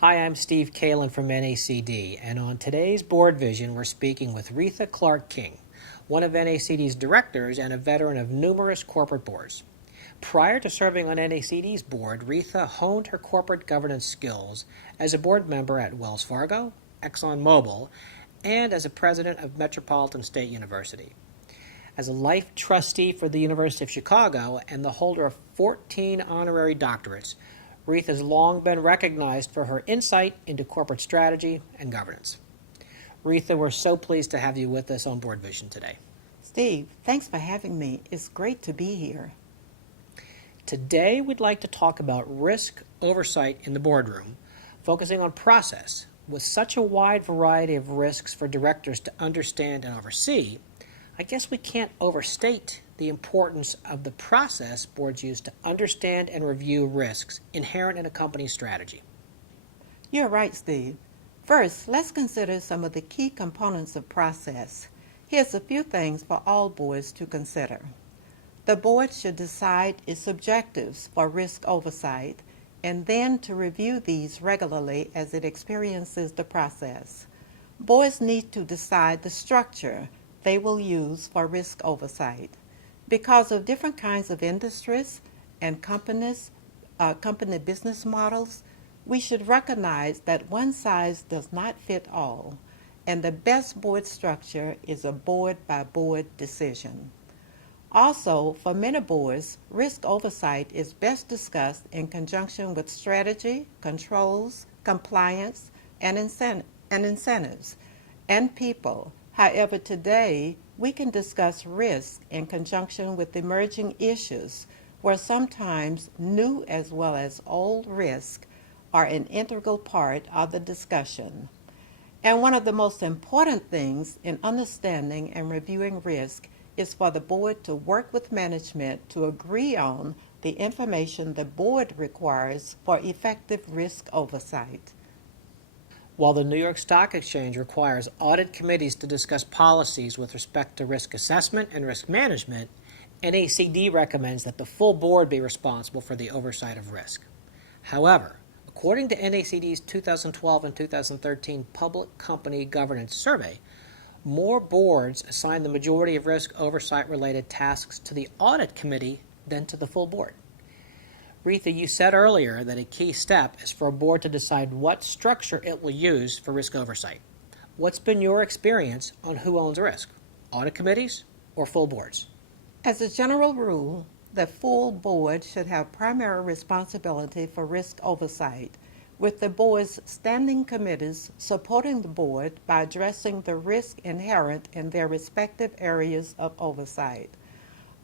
Hi, I'm Steve Kalan from NACD, and on today's BoardVision, we're speaking with Reatha Clark King, one of NACD's directors and a veteran of numerous corporate boards. Prior to serving on NACD's board, Reatha honed her corporate governance skills as a board member at Wells Fargo, ExxonMobil, and as a president of Metropolitan State University. As a life trustee for the University of Chicago and the holder of 14 honorary doctorates, Reatha has long been recognized for her insight into corporate strategy and governance. Reatha, we're so pleased to have you with us on BoardVision today. Steve, thanks for having me. It's great to be here. Today, we'd like to talk about risk oversight in the boardroom, focusing on process. With such a wide variety of risks for directors to understand and oversee, I guess we can't overstate the importance of the process boards use to understand and review risks inherent in a company's strategy. You're right, Steve. First, let's consider some of the key components of process. Here's a few things for all boards to consider. The board should decide its objectives for risk oversight and then to review these regularly as it experiences the process. Boards need to decide the structure they will use for risk oversight. Because of different kinds of industries and company business models, we should recognize that one size does not fit all, and the best board structure is a board-by-board decision. Also, for many boards, risk oversight is best discussed in conjunction with strategy, controls, compliance, and incentives, and people. However, today, we can discuss risk in conjunction with emerging issues where sometimes new as well as old risk are an integral part of the discussion. And one of the most important things in understanding and reviewing risk is for the board to work with management to agree on the information the board requires for effective risk oversight. While the New York Stock Exchange requires audit committees to discuss policies with respect to risk assessment and risk management, NACD recommends that the full board be responsible for the oversight of risk. However, according to NACD's 2012 and 2013 Public Company Governance Survey, more boards assign the majority of risk oversight-related tasks to the audit committee than to the full board. Reatha, you said earlier that a key step is for a board to decide what structure it will use for risk oversight. What's been your experience on who owns risk? Audit committees or full boards? As a general rule, the full board should have primary responsibility for risk oversight, with the board's standing committees supporting the board by addressing the risk inherent in their respective areas of oversight.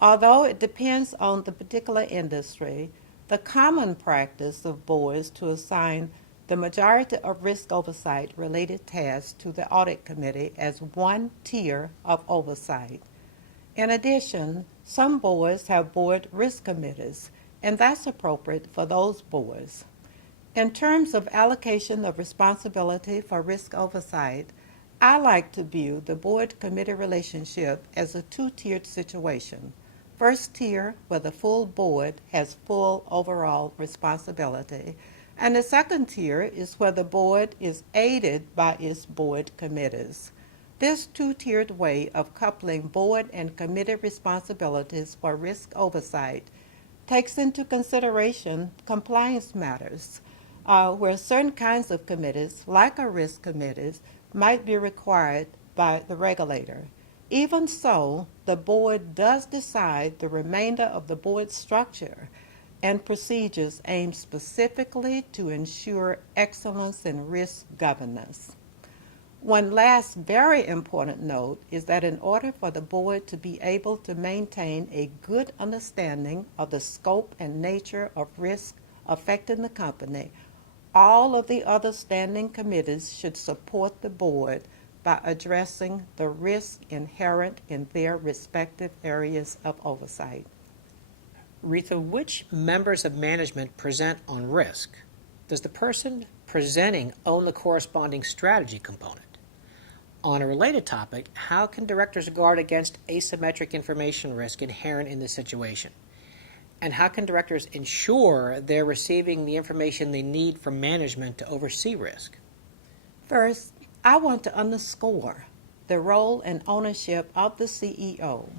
Although it depends on the particular industry, the common practice of boards to assign the majority of risk oversight related tasks to the audit committee as one tier of oversight. In addition, some boards have board risk committees, and that's appropriate for those boards. In terms of allocation of responsibility for risk oversight, I like to view the board-committee relationship as a two-tiered situation. First tier, where the full board has full overall responsibility, and the second tier is where the board is aided by its board committees. This two-tiered way of coupling board and committee responsibilities for risk oversight takes into consideration compliance matters, where certain kinds of committees, like a risk committees, might be required by the regulator. Even so, the board does decide the remainder of the board structure and procedures aimed specifically to ensure excellence in risk governance. One last very important note is that in order for the board to be able to maintain a good understanding of the scope and nature of risk affecting the company, all of the other standing committees should support the board by addressing the risks inherent in their respective areas of oversight. Reatha, which members of management present on risk? Does the person presenting own the corresponding strategy component? On a related topic, how can directors guard against asymmetric information risk inherent in this situation? And how can directors ensure they're receiving the information they need from management to oversee risk? First, I want to underscore the role and ownership of the CEO.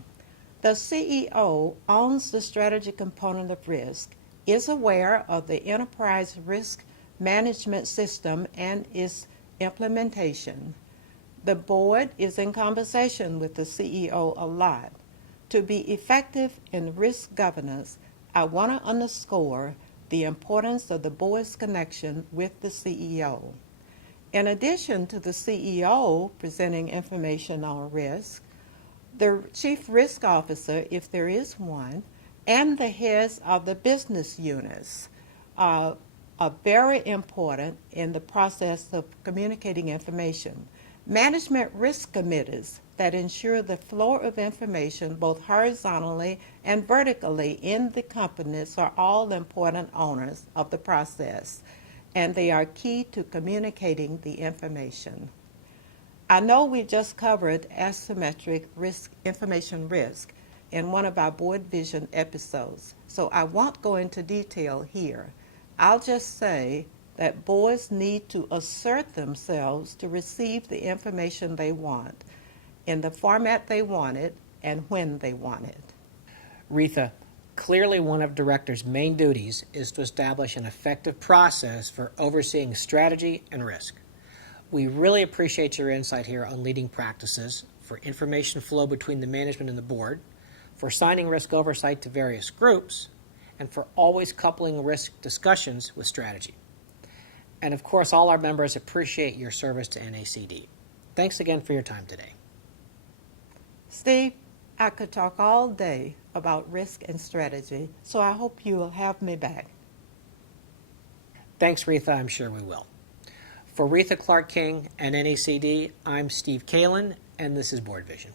The CEO owns the strategy component of risk, is aware of the enterprise risk management system and its implementation. The board is in conversation with the CEO a lot. To be effective in risk governance, I want to underscore the importance of the board's connection with the CEO. In addition to the CEO presenting information on risk, the Chief Risk Officer, if there is one, and the heads of the business units are very important in the process of communicating information. Management risk committees that ensure the flow of information both horizontally and vertically in the companies are all important owners of the process, and they are key to communicating the information. I know we just covered asymmetric risk, information risk in one of our BoardVision episodes, so I won't go into detail here. I'll just say that boards need to assert themselves to receive the information they want, in the format they want it, and when they want it. Reatha, clearly one of directors' main duties is to establish an effective process for overseeing strategy and risk. We really appreciate your insight here on leading practices for information flow between the management and the board, for assigning risk oversight to various groups, and for always coupling risk discussions with strategy. And of course, all our members appreciate your service to NACD. Thanks again for your time today. Steve, I could talk all day about risk and strategy, so I hope you will have me back. Thanks, Reatha. I'm sure we will. For Reatha Clark King and NACD, I'm Steve Kalan, and this is BoardVision.